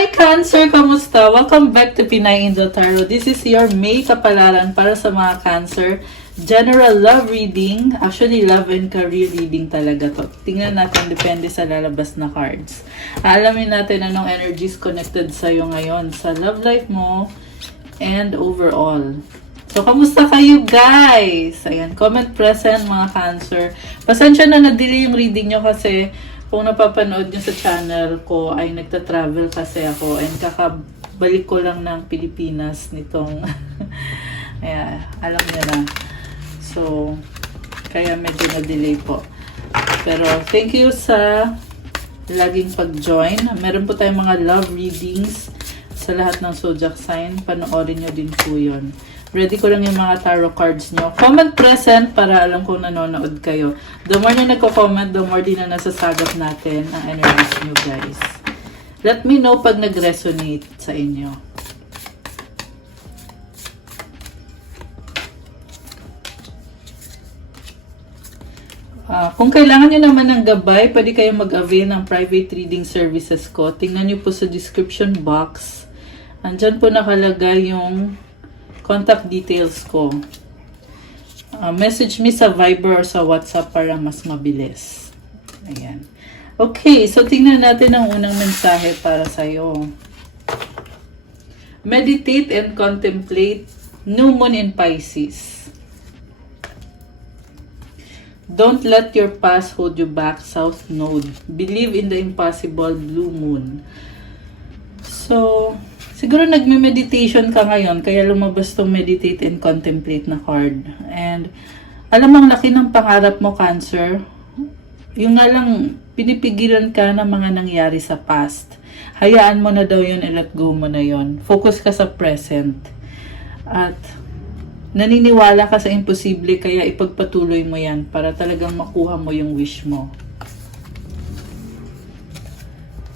Hi Cancer! Kamusta? Welcome back to Pinay Angel Tarot. This is your May kapalaran para sa mga Cancer. General love reading. Actually, love and career reading talaga to. Tingnan natin, depende sa lalabas na cards. Alamin natin anong energies connected sa'yo ngayon sa love life mo and overall. So, kamusta kayo guys? Ayan, comment present mga Cancer. Pasensya na na-delay yung reading nyo kasi kung napapanood nyo sa channel ko ay nagta-travel kasi ako and kakabalik ko lang ng Pilipinas nitong ayan, alam nyo na. So, kaya medyo na-delay po. Pero thank you sa laging pag-join. Meron po tayong mga love readings sa lahat ng zodiac sign. Panoorin nyo din po yun. Ready ko lang yung mga tarot cards nyo. Comment present para alam kong nanonood kayo. The more na nagko-comment, the more din na nasasagap natin ang energies nyo guys. Let me know pag nag-resonate sa inyo. Kung kailangan nyo naman ng gabay, pwede kayong mag-avail ng private reading services ko. Tingnan nyo po sa description box. Andyan po nakalagay yung contact details ko. Message me sa Viber or sa WhatsApp para mas mabilis. Ayan. Okay, so tingnan natin ang unang mensahe para sa'yo. Meditate and contemplate new moon in Pisces. Don't let your past hold you back, South Node. Believe in the impossible, blue moon. So, siguro nagme-meditation ka ngayon, kaya lumabas tong meditate and contemplate na card. And, alam mo, ang laki ng pangarap mo, Cancer. Yung nga lang, pinipigilan ka ng mga nangyari sa past. Hayaan mo na daw yun, i-let go mo na yun. Focus ka sa present. At, naniniwala ka sa imposible, kaya ipagpatuloy mo yan para talagang makuha mo yung wish mo.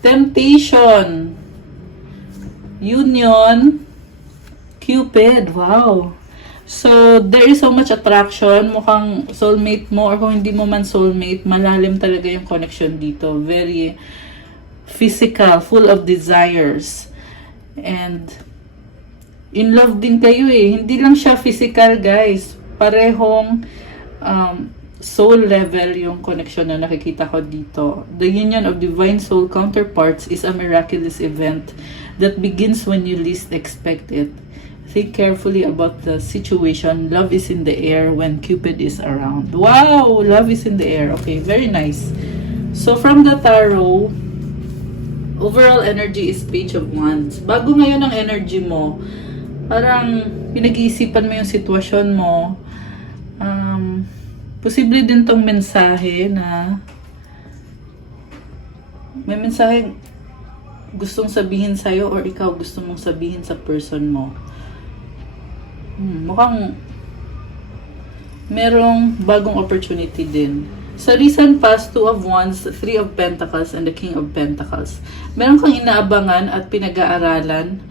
Temptation. Union, Cupid, wow. So, there is so much attraction. Mukhang soulmate mo or kung hindi mo man soulmate, malalim talaga yung connection dito. Very physical, full of desires. And, in love din kayo eh. Hindi lang siya physical guys. Parehong soul level yung connection na nakikita ko dito. The union of divine soul counterparts is a miraculous event that begins when you least expect it. Think carefully about the situation. Love is in the air when Cupid is around. Wow! Love is in the air. Okay, very nice. So, from the tarot, overall energy is Page of Wands. Bago ngayon ang energy mo, parang pinag-iisipan mo yung sitwasyon mo. Posible din tong mensahe na may mensahe gustong sabihin sa'yo or ikaw gusto mong sabihin sa person mo. Mukhang merong bagong opportunity din. Sa recent past, 2 of Wands, 3 of Pentacles, and the King of Pentacles. Meron kang inaabangan at pinag-aaralan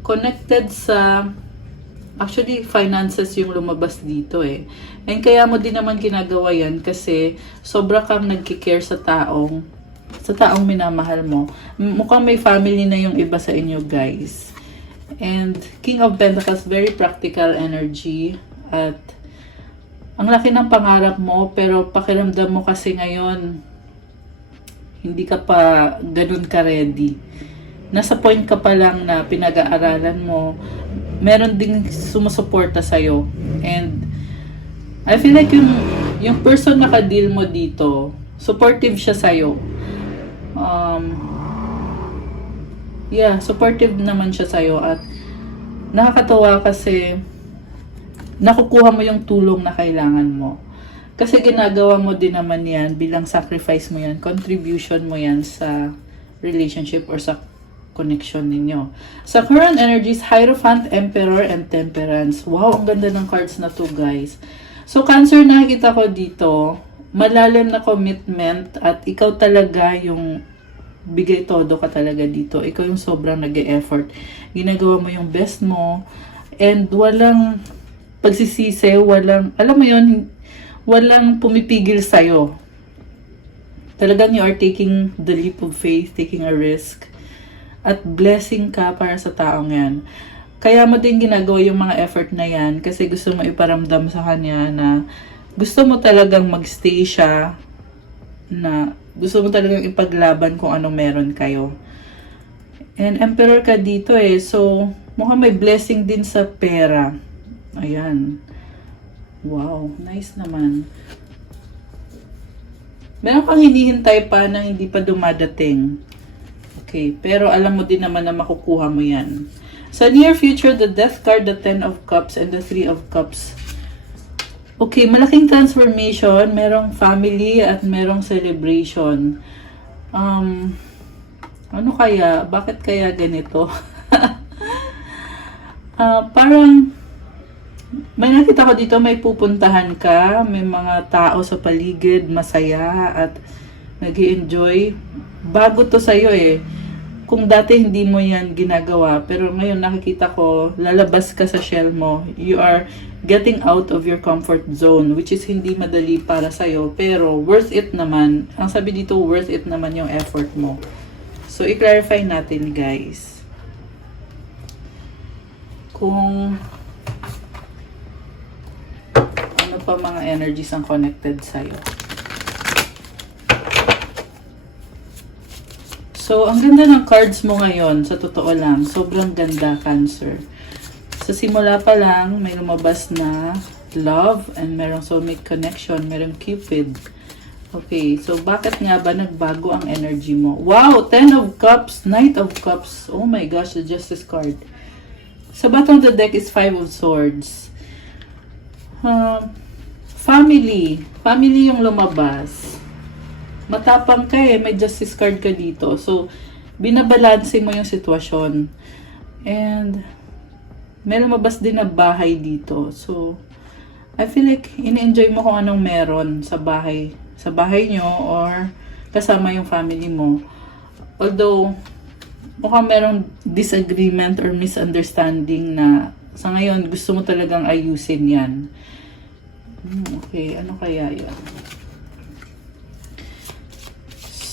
connected sa actually, finances yung lumabas dito eh. And kaya mo din naman ginagawa yan kasi sobra kang nagkikare sa taong minamahal mo. Mukhang may family na yung iba sa inyo, guys. And King of Pentacles, very practical energy. At ang laki ng pangarap mo, pero pakiramdam mo kasi ngayon, hindi ka pa ganun ka ready. Nasa point ka pa lang na pinag-aaralan mo, meron ding sumusuporta sa'yo. And I feel like yung person na ka-deal mo dito, supportive siya sa'yo. Supportive naman siya sa'yo. At nakakatawa kasi nakukuha mo yung tulong na kailangan mo. Kasi ginagawa mo din naman yan, bilang sacrifice mo yan, contribution mo yan sa relationship or sa connection ninyo. Sa current energies, Hierophant, Emperor, and Temperance. Wow, ang ganda ng cards na to, guys. So, Cancer, nakikita ko dito, malalim na commitment at ikaw talaga yung bigay todo ka talaga dito. Ikaw yung sobrang nag-e-effort. Ginagawa mo yung best mo and walang pagsisisi, alam mo yun, walang pumipigil sa'yo. Talagang you are taking the leap of faith, taking a risk. At blessing ka para sa taong yan. Kaya mo din ginagawa yung mga effort na yan kasi gusto mo iparamdam sa kanya na gusto mo talagang magstay siya, na gusto mo talagang ipaglaban kung anong meron kayo. And Emperor ka dito eh. So, mukhang may blessing din sa pera. Ayan. Wow, nice naman. Meron kang hinihintay pa na hindi pa dumadating. Okay, pero alam mo din naman na makukuha mo yan. Sa near future, the Death card, the Ten of Cups, and the Three of Cups. Okay, malaking transformation. Merong family at merong celebration. Ano kaya? Bakit kaya ganito? Parang may nakita ko dito, may pupuntahan ka, may mga tao sa paligid, masaya at nag-i-enjoy. Bago to sa'yo eh. Kung dati hindi mo yan ginagawa, pero ngayon nakikita ko, lalabas ka sa shell mo. You are getting out of your comfort zone, which is hindi madali para sa'yo, pero worth it naman. Ang sabi dito, worth it naman yung effort mo. So, i-clarify natin guys. Kung ano pa mga energies ang connected sa'yo. So, ang ganda ng cards mo ngayon, sa totoo lang. Sobrang ganda, Cancer. Sa simula pa lang, may lumabas na love and merong soulmate connection, merong Cupid. Okay, so bakit nga ba nagbago ang energy mo? Wow, Ten of Cups, Knight of Cups. Oh my gosh, the Justice card. Sa bottom of the deck is Five of Swords. Family yung lumabas. Matapang ka eh, may Justice card ka dito. So, binabalanse mo yung sitwasyon. And, may lumabas din na bahay dito. So, I feel like ini-enjoy mo kung anong meron sa bahay nyo or kasama yung family mo. Although, mukhang merong disagreement or misunderstanding na sa ngayon gusto mo talagang ayusin yan. Okay, ano kaya yan?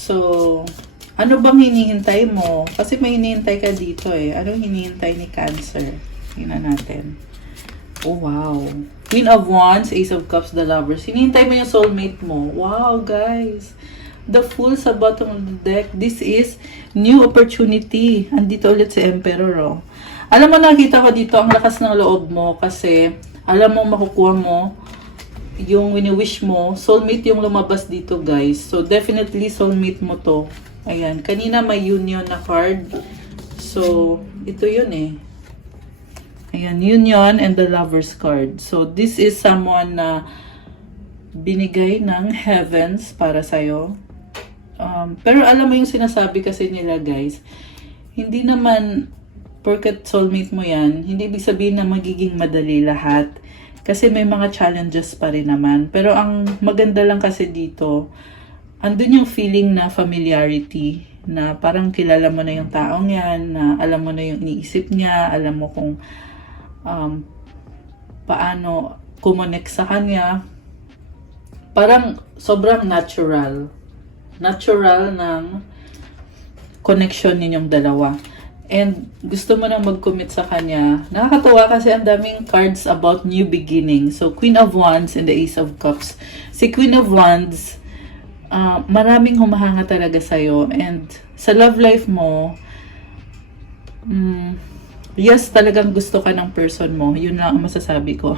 So, ano bang hinihintay mo? Kasi may hinihintay ka dito eh. Anong hinihintay ni Cancer? Tingnan natin. Oh, wow. Queen of Wands, Ace of Cups, the Lovers. Hinihintay mo yung soulmate mo. Wow, guys. The Fool sa bottom of the deck. This is new opportunity. Andito ulit si Emperor, oh. Alam mo, nakita ko dito ang lakas ng loob mo kasi alam mo makukuha mo yung wini-wish mo. Soulmate yung lumabas dito, guys. So, definitely soulmate mo to. Ayan. Kanina may union na card. So, ito yun eh. Ayan, Union and the Lover's card. So, this is someone na binigay ng heavens para sa'yo. Pero alam mo yung sinasabi kasi nila, guys, hindi naman, porket soulmate mo yan, hindi ibig sabihin na magiging madali lahat. Kasi may mga challenges pa rin naman. Pero ang maganda lang kasi dito, andun yung feeling na familiarity, na parang kilala mo na yung taong yan, na alam mo na yung iniisip niya, alam mo kung paano kumonek sa kanya. Parang sobrang natural ng connection ninyong dalawa. And gusto mo nang mag-commit sa kanya. Nakakatawa kasi ang daming cards about new beginning. So, Queen of Wands and the Ace of Cups. Si Queen of Wands, maraming humahanga talaga sa'yo. And sa love life mo, yes, talagang gusto ka ng person mo. Yun lang ang masasabi ko.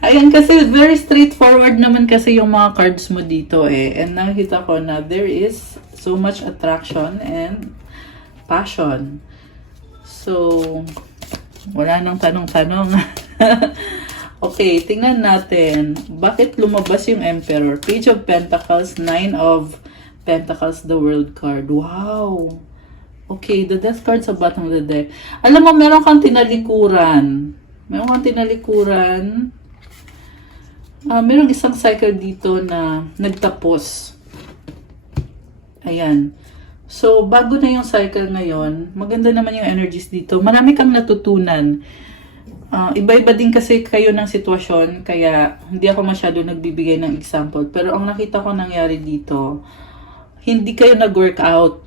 Ayan, kasi very straightforward naman kasi yung mga cards mo dito eh. And nakita ko na there is so much attraction and passion. So, wala nang tanong-tanong. Okay, tingnan natin. Bakit lumabas yung Emperor? Page of Pentacles, Nine of Pentacles, the World card. Wow! Okay, the Death card sa bottom of the deck. Alam mo, meron kang tinalikuran. Merong isang cycle dito na nagtapos. Ayan. So, bago na yung cycle ngayon, maganda naman yung energies dito. Marami kang natutunan. Iba-iba din kasi kayo ng sitwasyon, kaya hindi ako masyado nagbibigay ng example. Pero ang nakita ko nangyari dito, hindi kayo nag-workout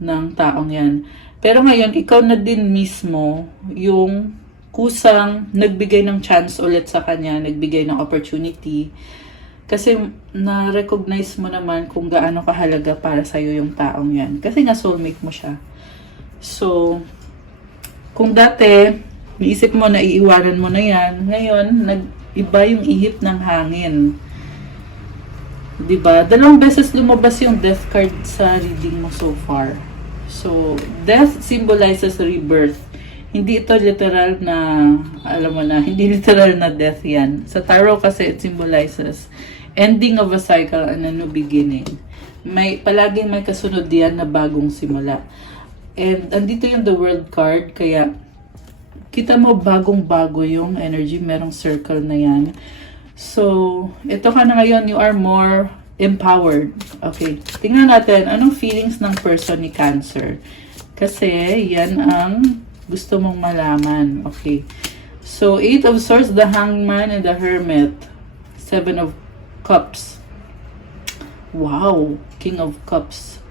ng taong yan. Pero ngayon, ikaw na din mismo yung kusang nagbigay ng chance ulit sa kanya, nagbigay ng opportunity. Kasi na-recognize mo naman kung gaano kahalaga para sa'yo yung taong yan. Kasi nga soulmate mo siya. So, kung dati, naisip mo na iiwanan mo na yan, ngayon, nag-iba yung ihip ng hangin. Diba? 2 beses lumabas yung death card sa reading mo so far. So, death symbolizes rebirth. Hindi ito literal na, alam mo na, hindi literal na death yan. Sa tarot kasi it symbolizes ending of a cycle and a new beginning. Palaging may kasunod yan na bagong simula. And andito yung the world card, kaya kita mo bagong-bago yung energy, merong circle na yan. So, ito ka na ngayon, you are more empowered. Okay, tingnan natin, anong feelings ng person ni Cancer? Kasi, yan ang gusto mong malaman. Okay, so 8 of Swords, the Hangman, and the Hermit. 7 of Cups. Wow, King of Cups.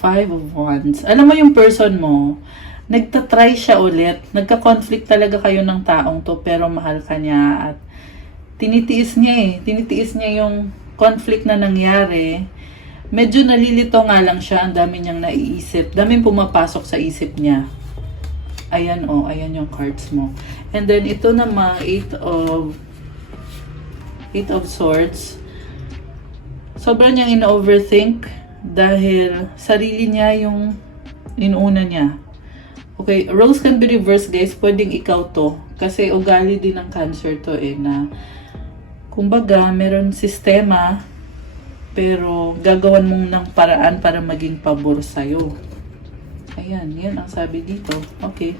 5 of Wands. Alam mo yung person mo, nagtatry siya ulit. Nagka-conflict talaga kayo ng taong to, pero mahal ka niya at tinitiis niya eh. Tinitiis niya yung conflict na nangyari. Medyo nalilito nga lang siya. Ang dami niyang naiisip. Daming pumapasok sa isip niya. Ayan oh, ayan yung cards mo. And then ito naman, 8 of Swords. Sobrang niyang ino-overthink dahil sarili niya yung inuuna niya. Okay, roles can be reversed guys. Pwedeng ikaw to. Kasi ugali din ng Cancer to eh na kumbaga meron sistema pero gagawan mong ng paraan para maging pabor sa'yo. Ayan, yan ang sabi dito. Okay.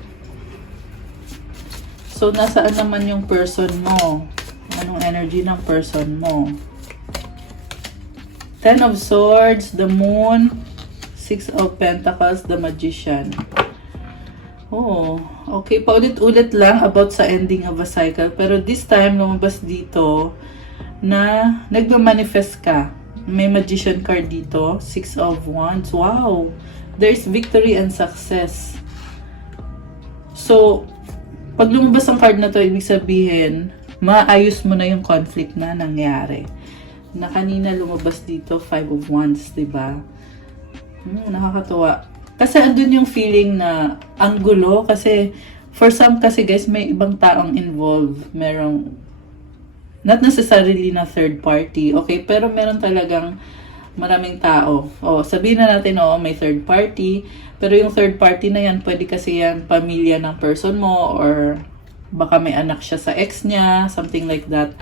So, nasaan naman yung person mo? Anong energy ng person mo? 10 of Swords, the Moon, 6 of Pentacles, the Magician. Oh, okay. Paulit-ulit lang about sa ending of a cycle. Pero this time, lumabas dito na nagmamanifest ka. May Magician card dito. 6 of Wands. Wow! There's victory and success. So, pag lumabas ang card na to, ibig sabihin, maayos mo na yung conflict na nangyari. Na kanina lumabas dito, 5 of Wands, diba? Nakakatuwa. Kasi andun yung feeling na ang gulo. Kasi, for some kasi guys, may ibang taong involved. Merong, not necessarily na third party, okay? Pero meron talagang maraming tao. O, sabihin na natin, may third party. Pero yung third party na yan, pwede kasi yan pamilya ng person mo or baka may anak siya sa ex niya, something like that.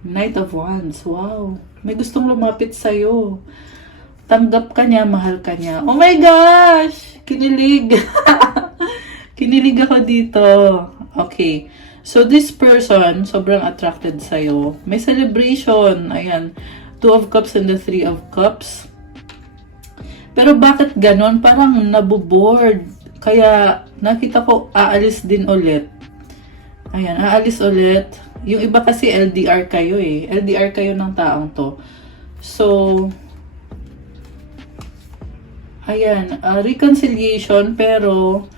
Knight of Wands. Wow. May gustong lumapit sa'yo. Tanggap ka niya, mahal ka niya. Oh my gosh! Kinilig. Kinilig ako dito. Okay. So, this person, sobrang attracted sa'yo. May celebration. Ayan. 2 of Cups and the 3 of Cups. Pero bakit ganon? Parang naboboard. Kaya, nakita ko, aalis din ulit. Ayan, aalis ulit. Yung iba kasi LDR kayo eh. LDR kayo ng taong to. So, ayan, reconciliation, pero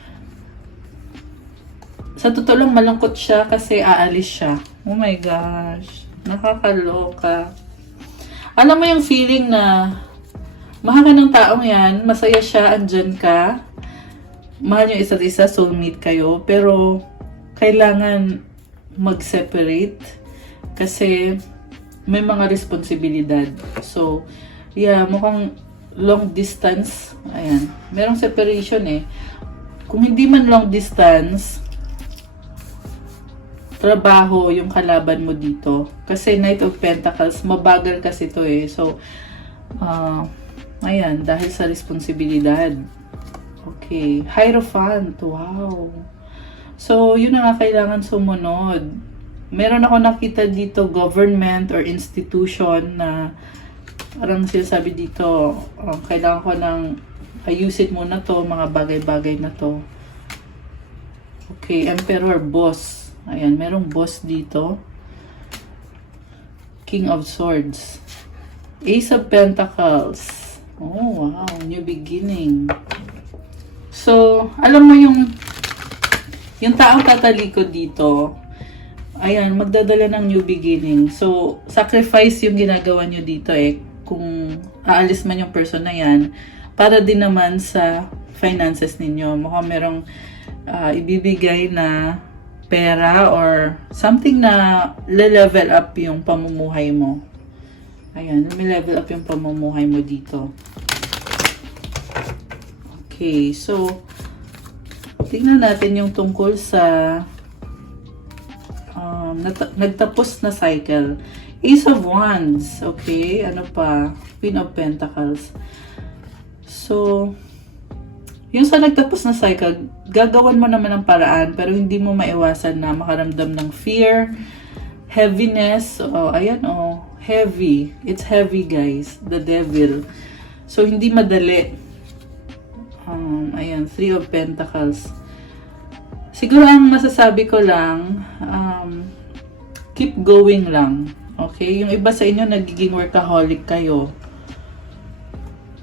sa totoo lang malungkot siya kasi aalis siya. Oh my gosh. Nakakaloka. Alam mo yung feeling na mahal ka ng taong yan, masaya siya, andyan ka. Mahal yung isa't isa, soulmate kayo. Pero, kailangan mag-separate kasi may mga responsibilidad. So, yeah, mukhang long distance. Ayan. Merong separation eh. Kung hindi man long distance, trabaho yung kalaban mo dito. Kasi Knight of Pentacles, mabagal kasi to eh. So, ayan, dahil sa responsibilidad. Okay. Hierophant. Wow. So, yun na nga kailangan sumunod. Meron ako nakita dito, government or institution na parang sinasabi dito, kailangan ko ng ayusin muna to, mga bagay-bagay na to. Okay, Emperor, boss. Ayan, merong boss dito. King of Swords. Ace of Pentacles. Oh, wow. New beginning. So, alam mo yung taong tatalikod dito, ayan, magdadala ng new beginning. So, sacrifice yung ginagawa nyo dito eh. Kung aalis man yung person na yan, para din naman sa finances ninyo. Mukhang merong ibibigay na pera or something na le-level up yung pamumuhay mo. Ayan, level up yung pamumuhay mo dito. Okay, so tingnan natin yung tungkol sa nagtapos na cycle. Ace of Wands. Okay, ano pa? Queen of Pentacles. So, yung sa nagtapos na cycle, gagawan mo naman ng paraan, pero hindi mo maiwasan na makaramdam ng fear, heaviness. Oh, ayan, oh. Heavy. It's heavy, guys. The devil. So, hindi madali. Ayan, Three of Pentacles. Siguro ang masasabi ko lang, keep going lang. Okay? Yung iba sa inyo, nagiging workaholic kayo.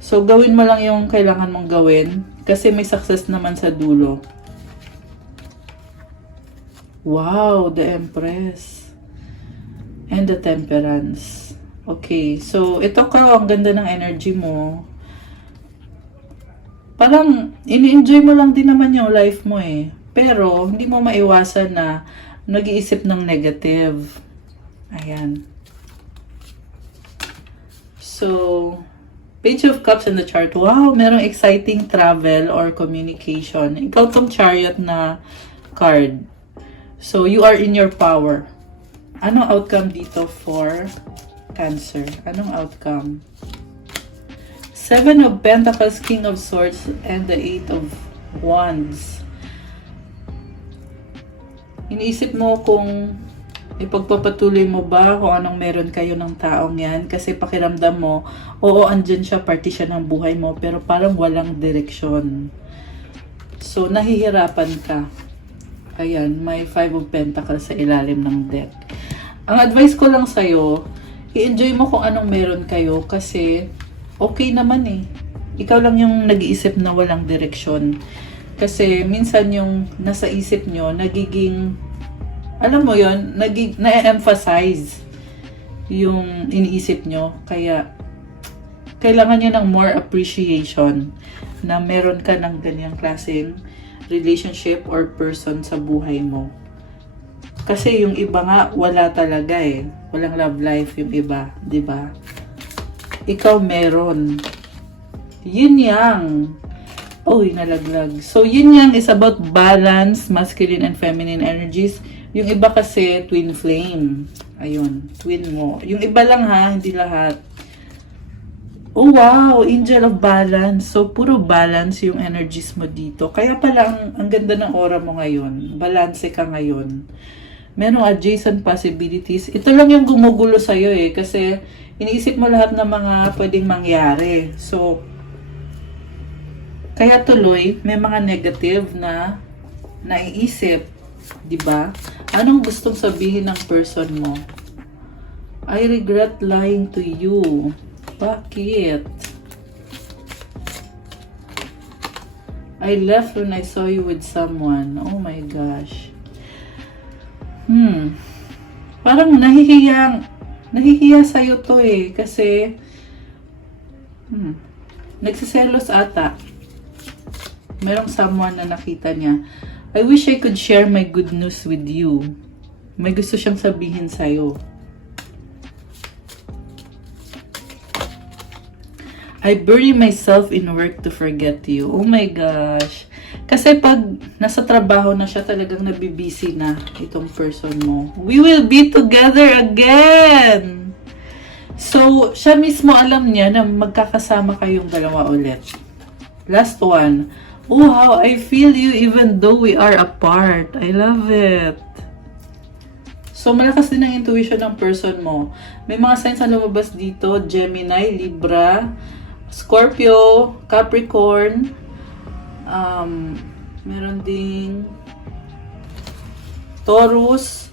So, gawin mo lang yung kailangan mong gawin kasi may success naman sa dulo. Wow, the Empress. And the Temperance. Okay, so ito ka, ang ganda ng energy mo. Parang, ini-enjoy mo lang din naman yung life mo eh. Pero, hindi mo maiwasan na nag-iisip ng negative. Ayan. So, Page of Cups in the chart. Wow, merong exciting travel or communication. Ikaw tong Chariot na card. So, you are in your power. Anong outcome dito for Cancer? Anong outcome? Seven of Pentacles, King of Swords, and the Eight of Wands. Iniisip mo kung ipagpapatuloy mo ba kung anong meron kayo ng taong yan. Kasi pakiramdam mo, oo, andyan siya, parte siya ng buhay mo, pero parang walang direksyon. So, nahihirapan ka. Ayan, may Five of Pentacles sa ilalim ng deck. Ang advice ko lang sa'yo, i-enjoy mo kung anong meron kayo kasi okay naman eh. Ikaw lang yung nag-iisip na walang direksyon. Kasi minsan yung nasa isip nyo, nagiging, alam mo yon, na-emphasize yung iniisip nyo. Kaya, kailangan nyo ng more appreciation na meron ka ng ganyang klaseng relationship or person sa buhay mo. Kasi yung iba nga, wala talaga eh. Walang love life yung iba, di ba? Ikaw meron. Yun yang. Oy, nalaglag. So, yun yang is about balance, masculine and feminine energies. Yung iba kasi, twin flame. Ayun, twin mo. Yung iba lang ha, hindi lahat. Oh, wow! Angel of balance. So, puro balance yung energies mo dito. Kaya pala, ang ganda ng aura mo ngayon. Balance ka ngayon. Merong adjacent possibilities. Ito lang yung gumugulo sa'yo eh. Kasi, iniisip mo lahat ng mga pwedeng mangyari. So, kaya tuloy, may mga negative na naiisip. Diba? Anong gustong sabihin ng person mo? I regret lying to you. Bakit? I left when I saw you with someone. Oh my gosh. Parang nahihiya sa'yo to eh. Kasi, nagsiselos ata. Merong someone na nakita niya. I wish I could share my good news with you. May gusto siyang sabihin sa'yo. I bury myself in work to forget you. Oh my gosh. Kasi pag nasa trabaho na siya, talagang nabibisi na itong person mo. We will be together again! So, siya mismo alam niya na magkakasama kayong dalawa ulit. Last one. Oh, how I feel you even though we are apart. I love it. So, malakas din ang intuition ng person mo. May mga signs na lumabas dito. Gemini, Libra, Scorpio, Capricorn, meron ding Taurus.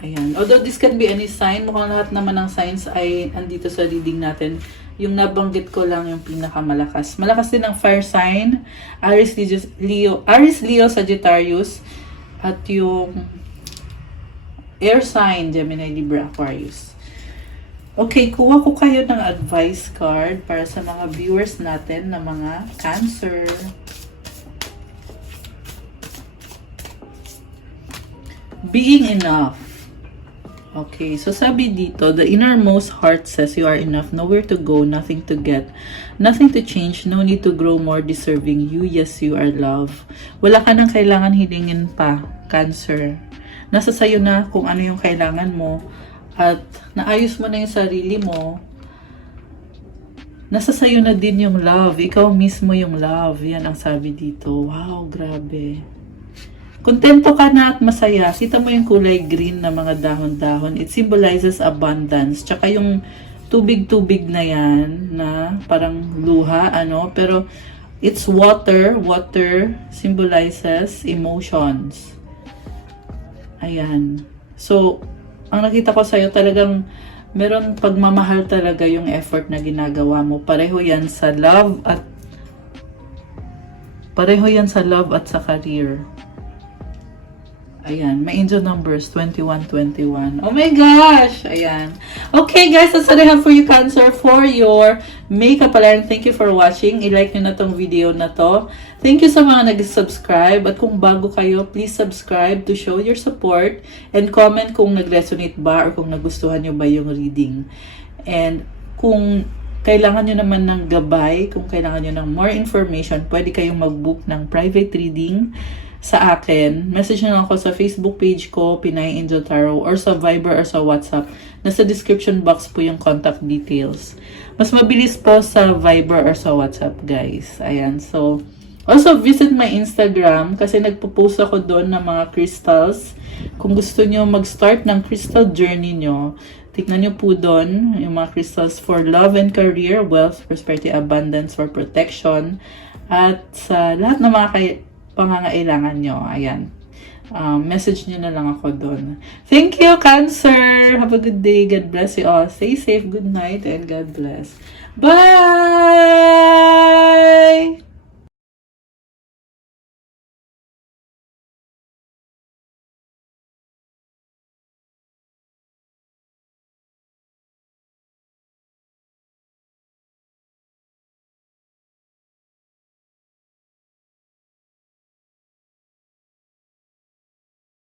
Ayan. Although this can be any sign, mukhang lahat naman ng signs ay andito sa reading natin. Yung nabanggit ko lang yung pinakamalakas. Malakas din ang fire sign, Aries, Leo, Sagittarius, at yung air sign, Gemini, Libra, Aquarius. Okay, kuha ko kayo ng advice card para sa mga viewers natin na mga Cancer. Being enough. Okay, so sabi dito, the innermost heart says you are enough, nowhere to go, nothing to get, nothing to change, no need to grow more deserving. You, yes, you are love. Wala ka nang kailangan hilingin pa, Cancer. Nasa sayo na kung ano yung kailangan mo at naayos mo na yung sarili mo. Nasa sayo na din yung love. Ikaw mismo yung love. Yan ang sabi dito. Wow, grabe. Kontento ka na at masaya. Kita mo yung kulay green na mga dahon-dahon. It symbolizes abundance. Tsaka yung tubig-tubig na yan na parang luha, ano. Pero it's water. Water symbolizes emotions. Ayan. So, ang nakita ko sa'yo talagang meron pagmamahal talaga yung effort na ginagawa mo. Pareho yan sa love at sa career. Ayan, may angel numbers 2121. Oh my gosh! Ayan. Okay guys, that's what I have for you, Cancer, for your May Kapalaran. Thank you for watching. I-like nyo na tong video na to. Thank you sa mga nag-subscribe. At kung bago kayo, please subscribe to show your support. And comment kung nag-resonate ba or kung nagustuhan nyo ba yung reading. And kung kailangan nyo naman ng gabay, kung kailangan nyo ng more information, pwede kayong mag-book ng private reading sa akin. Message nyo ako sa Facebook page ko, Pinay Angel Tarot, or sa Viber or sa WhatsApp. Nasa description box po yung contact details. Mas mabilis po sa Viber or sa WhatsApp, guys. Ayan, so also visit my Instagram kasi nagpo-post ako doon ng mga crystals. Kung gusto nyo mag-start ng crystal journey nyo, tignan nyo po doon yung mga crystals for love and career, wealth, prosperity, abundance, for protection, at sa lahat ng mga pangangailangan nyo. Ayan. Message nyo na lang ako doon. Thank you, Cancer! Have a good day. God bless you all. Stay safe. Good night and God bless. Bye!